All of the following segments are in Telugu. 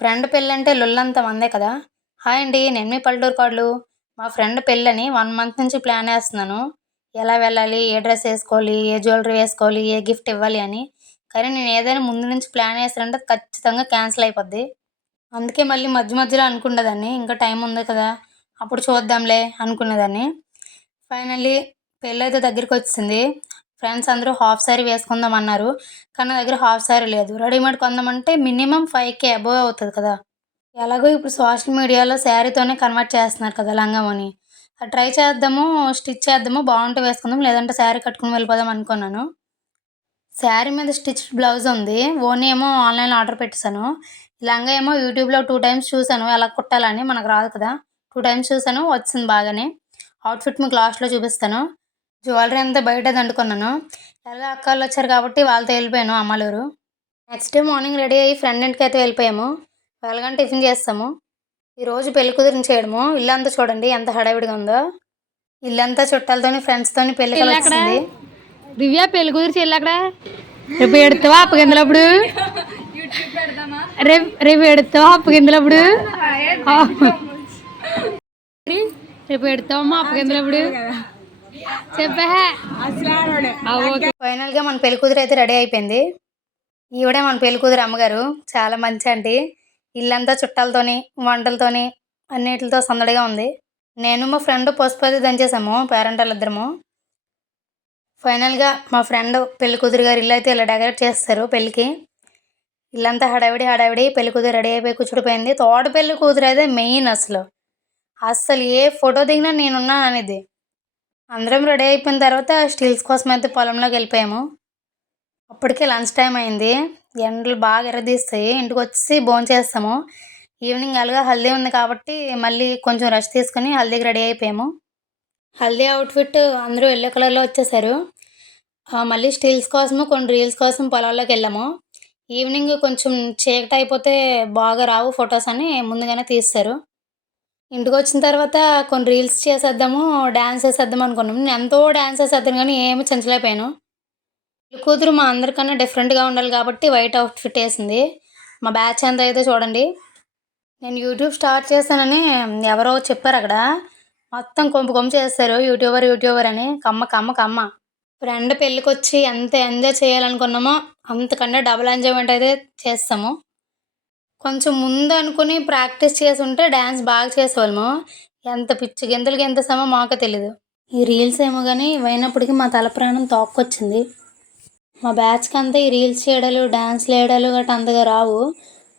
ఫ్రెండ్ పెళ్ళంటే లొల్లంతా మందే కదా! హాయ్ అండి. నేను మీ పల్లెటూరు కోడలు. మా ఫ్రెండ్ పెళ్ళని 1 మంత్ నుంచి ప్లాన్ ఏస్తున్నాను. ఎలా వెళ్ళాలి? ఏ డ్రెస్ ఏసుకోవాలి? ఏ జ్యువెలరీ వేసుకోవాలి? ఏ గిఫ్ట్ ఇవ్వాలి అని. కానీ నేను ఏదైనా ముందు నుంచి ప్లాన్ ఏసానంటే ఖచ్చితంగా క్యాన్సిల్ అయిపోద్ది. అందుకే మళ్ళీ మధ్య మధ్యలో అనుకునేదాన్ని ఇంకా టైం ఉంది కదా! అప్పుడు చూద్దాంలే అనుకునేదాన్ని. ఫైనల్లీ పెళ్ళైతే దగ్గరికొచ్చేసింది. ఫ్రెండ్స్ అందరూ హాఫ్ సారీ వేసుకుందామన్నారు. కానీ నా దగ్గర హాఫ్ సారీ లేదు. రెడీమేడ్ కొందామంటే మినిమమ్ 5,000 అబోవ్ అవుతది కదా! ఎలాగో ఇప్పుడు సోషల్ మీడియాలో శారీతోనే కన్వర్ట్ చేస్తున్నారు కదా లంగావోని. అది ట్రై చేద్దాము, స్టిచ్ చేద్దాము, బావుంటే వేసుకుందాం, లేదంటే శారీ కట్టుకొని వెళ్ళిపోదాం అనుకున్నాను. శారీ మీద స్టిచ్డ్ బ్లౌజ్ ఉంది. ఓనీ ఏమో ఆన్‌లైన్‌లో ఆర్డర్ పెట్టేసాను. లంగా ఏమో యూట్యూబ్‌లో 2 టైమ్స్ చూసాను ఎలా కుట్టాలని. మనకు రాదు కదా! 2 టైమ్స్ చూసాను, వచ్చింది బాగానే. అవుట్‌ఫిట్ మీకు లాస్ట్‌లో చూపిస్తాను. జ్యువెలరీ అంతా బయటే దండుకున్నాను. ఎలాగో అక్కోళ్ళొచ్చారు కాబట్టి వాళ్ళతో వెళ్ళిపోయాను అమ్మాలూరు. నెక్స్ట్ డే మార్నింగ్ రెడీ అయ్యి ఫ్రెండ్ ఇంటికైతే వెళ్ళిపోయాము. వెళ్ళగానే టిఫిన్ చేస్తాము. ఈరోజు పెళ్లి కూతురిని చేయడము. ఇల్లంతా చూడండి ఎంత హడావిడిగా ఉందో. ఇల్లంతా చుట్టాలతోని, ఫ్రెండ్స్‌తోని పెళ్లి కల వచ్చింది. దివ్య పెళ్లి కుదిరి చెల్లి అక్కడ రేపు ఎడతావా అప్పగిందలప్పుడు రేపు ఎడతావా అప్పగిందలప్పుడు రేపు ఎడతావమ్మా అప్పగిందలప్పుడు చెప్పా. ఫైనల్‌గా మన పెళ్లి కూతురు అయితే రెడీ అయిపోయింది. ఈవిడే మన పెళ్లి కూతురు అమ్మగారు. చాలా మంచి ఆంటీ. ఇల్లంతా చుట్టాలతోని, వంటలతోని అన్నిటితో సందడిగా ఉంది. నేను మా ఫ్రెండ్ పసుపు అది దంచేసాము పేరెంటాళ్ళిద్దరము. ఫైనల్‌గా మా ఫ్రెండ్ పెళ్లి కూతురు గారి ఇల్లు అయితే ఇలా డెకరేట్ చేస్తారు పెళ్ళికి. ఇల్లంతా హడావిడి హడావిడి. పెళ్లి కూతురు రెడీ అయిపోయి కూర్చుండిపోయింది. తోట పెళ్లి కూతురు అయితే మెయిన్ అసలు. అస్సలు ఏ ఫోటో దిగినా నేనున్నాను అనేది. అందరం రెడీ అయిపోయిన తర్వాత స్టిల్స్ కోసం అయితే పొలంలోకి వెళ్ళిపోయాము. అప్పటికే లంచ్ టైం అయింది. ఎండలు బాగా ఎర్రదీస్తాయి. ఇంటికొచ్చేసి భోంచేస్తాము. ఈవినింగ్ అలాగా హల్దీ ఉంది కాబట్టి మళ్ళీ కొంచెం రెస్ట్ తీసుకొని హల్దీకి రెడీ అయిపోయాము. హల్దీ అవుట్ఫిట్ అందరూ యెల్లో కలర్‌లో వచ్చేసారు. మళ్ళీ స్టిల్స్ కోసము, కొన్ని రీల్స్ కోసం పొలాల్లోకి వెళ్ళాము. ఈవినింగ్ కొంచెం చీకటి అయిపోతే బాగా రావు ఫొటోస్ అని ముందుగానే తీసేశారు. ఇంటికొచ్చిన తర్వాత కొన్ని రీల్స్ చేసేద్దాము, డాన్స్ చేసేద్దాం అనుకున్నాము. నేను ఎంతో డాన్స్ చేసేద్దాను కానీ ఏమీ చించలేకపోయాను. పెళ్లి కూతురు మా అందరికన్నా డిఫరెంట్‌గా ఉండాలి కాబట్టి వైట్ అవుట్‌ఫిట్ ఏసింది. మా బ్యాచ్ అంతా అయితే చూడండి. నేను యూట్యూబ్ స్టార్ట్ చేశానని ఎవరో చెప్పారక్కడ. మొత్తం కొంపు చేసేశారు యూట్యూబర్ అని. కమ్మ. ఫ్రెండ్ పెళ్ళికొచ్చి ఎంత ఎంజాయ్ చేయాలనుకున్నామో అంతకన్నా డబుల్ ఎంజాయ్‌మెంట్ అయితే చేసేసాము. కొంచెం ముందు అనుకుని ప్రాక్టీస్ చేసుంటే డాన్స్ బాగా చేసేవాళ్ళము. ఎంత పిచ్చి గెంతులు గెంతేసామో మాకే తెలీదు. ఈ రీల్స్ ఏమో గానీ ఇవైనప్పటికీ మా తల ప్రాణం తోక్కొచ్చింది. మా బ్యాచ్‌కంతా ఈ రీల్స్ చేయడాలు, డాన్స్‌లు వేయడాలు గట్రా అంతగా రావు.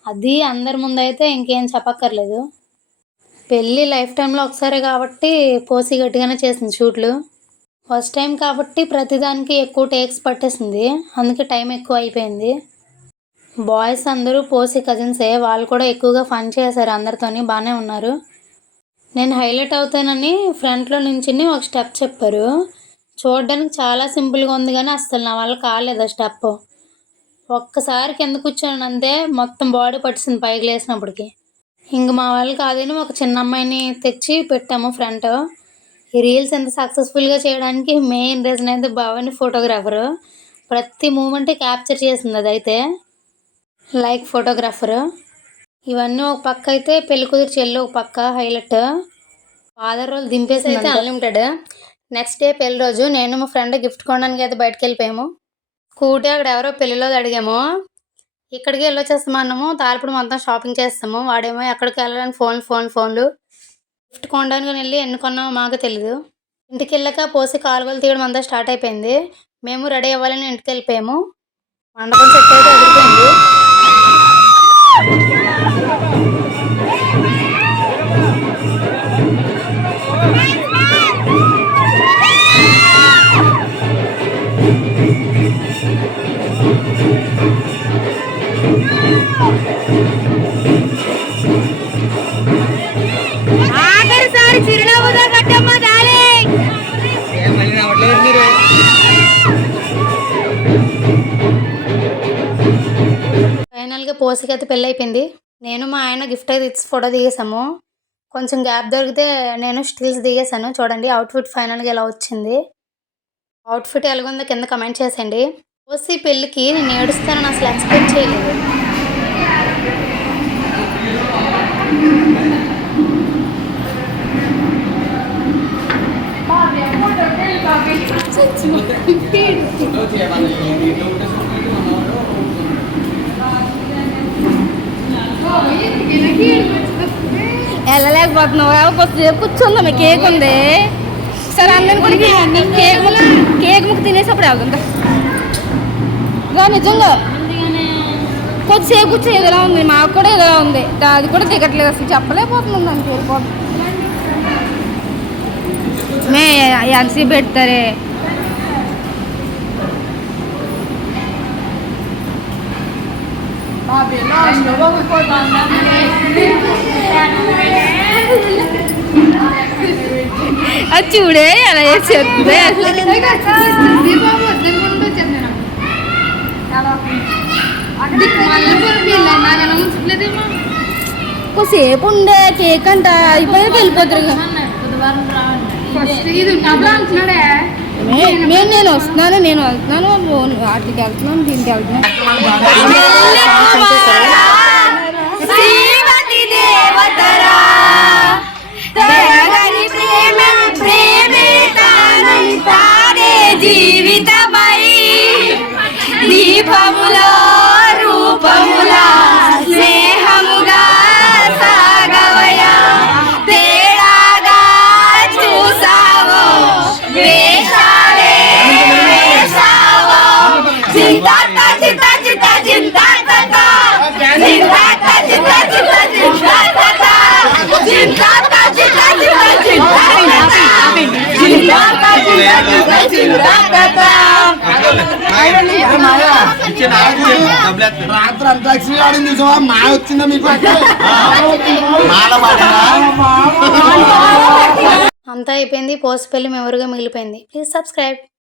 అది అందరి ముందైతే ఇంకేం చెప్పక్కర్లేదు. పెళ్ళి లైఫ్ టైంలో ఒకసారే కాబట్టి పోసి గట్టిగానే చేసింది షూట్లు. ఫస్ట్ టైం కాబట్టి ప్రతిదానికి ఎక్కువ టేక్స్ పట్టేసింది. అందుకే టైం ఎక్కువ అయిపోయింది. బాయ్స్ అందరూ పోసి కజిన్సే. వాళ్ళు కూడా ఎక్కువగా ఫన్ చేశారు అందరితోని. బాగానే ఉన్నారు. నేను హైలైట్ అవుతానని ఫ్రంట్లో నుంచుని ఒక స్టెప్ చెప్పారు. చూడడానికి చాలా సింపుల్గా ఉంది కానీ అస్సలు నా వల్ల కాలేదు ఆ స్టెప్. ఒక్కసారి కింద కూర్చోనంతే మొత్తం బాడీ పట్టేసింది పైకి లేసినప్పటికి. ఇంక మా వాళ్ళు కాదని ఒక చిన్న అమ్మాయిని తెచ్చి పెట్టాము ఫ్రంట్. ఈ రీల్స్ ఎంత సక్సెస్ఫుల్గా చేయడానికి మెయిన్ రీజన్ అయితే భవాని ఫోటోగ్రాఫరు. ప్రతి మూమెంట్ క్యాప్చర్ చేసింది అదైతే లైక్ ఫోటోగ్రాఫరు. ఇవన్నీ ఒక పక్క అయితే పెళ్ళికూతురు చెల్లి ఒక పక్క హైలైట్. ఫాదర్ రోల్ దింపేసి అయితే అన్లిమిటెడ్. నెక్స్ట్ డే పెళ్లి రోజు నేను మా ఫ్రెండ్ గిఫ్ట్ కొనడానికి అయితే బయటకు వెళ్ళిపోయాము. స్కూటీ అక్కడ ఎవరో పెళ్ళిలో అడిగాము. ఇక్కడికి వెళ్ళొచ్చేస్తామన్నాము. తాలిపూడి మొత్తం షాపింగ్ చేస్తాము. వాడేమో ఎక్కడికి వెళ్ళాలని ఫోన్లు. గిఫ్ట్ కొనడానికి వెళ్ళి ఎన్ని కొన్నామో మాకు తెలీదు. ఇంటికి వెళ్ళాక పోసి కాలువలు తీయడం అంతా స్టార్ట్ అయిపోయింది. మేము రెడీ అవ్వాలని ఇంటికి వెళ్ళిపోయాము. మండపం సెట్ అయితే ఎదిరిపోయింది. ఫైనల్గా పోసికి అయితే పెళ్ళి అయిపోయింది. నేను మా ఆయన గిఫ్ట్ అయితే ఇచ్చి ఫోటో దిగేసాము. కొంచెం గ్యాప్ దొరికితే నేను స్టిల్స్ దిగేసాను. చూడండి అవుట్ఫిట్ ఫైనల్గా ఇలా వచ్చింది. అవుట్ఫిట్ ఎలాగుందో కింద కమెంట్ చేసేయండి. పోసి పెళ్ళికి నేను ఏడుస్తానని అసలు ఎక్స్పెక్ట్ చేయలేదు. వెళ్ళలేకపోతున్నావు కొద్దిసేపు కూర్చుందా మీ కేక్ ఉంది సరే అందరిని కూడా కేక్ ముక్క తినేసప్పుడు వెళ్తుందా నిజంగా కొద్దిసేపు కూర్చొని ఏదైనా ఉంది మాకు కూడా ఏదైనా ఉంది అది కూడా దిగట్లేదు అసలు చెప్పలేకపోతున్నాం దానికి వెళ్ళిపోతుంది మే ఎంతసేపు పెడతారే అది చూడే ఎలా చేస్తుంది కొద్దిసేపు ఉండే కేక్ అంట అయిపోయి వెళ్ళిపోతారు నేను వస్తున్నాను వాటికి వెళ్తున్నాను దీనికి వెళ్తున్నాను జీవితమై దీపములో రూపములా స్నేహముగా సాగవయా తేడాగా చూసావో వేషాలే వేసావో చింతాత చింత చింత చింతాత చింతాత చింత చింత చింతాత చింతాత చింత చింత చింతాత రాత్రి అంతాక్షరి ఆడింది చూసావా మా వచ్చిందా మీకు అంతా అయిపోయింది పోస్ట్ పెళ్ళి మెమొరీగా మిగిలిపోయింది ప్లీజ్ సబ్స్క్రైబ్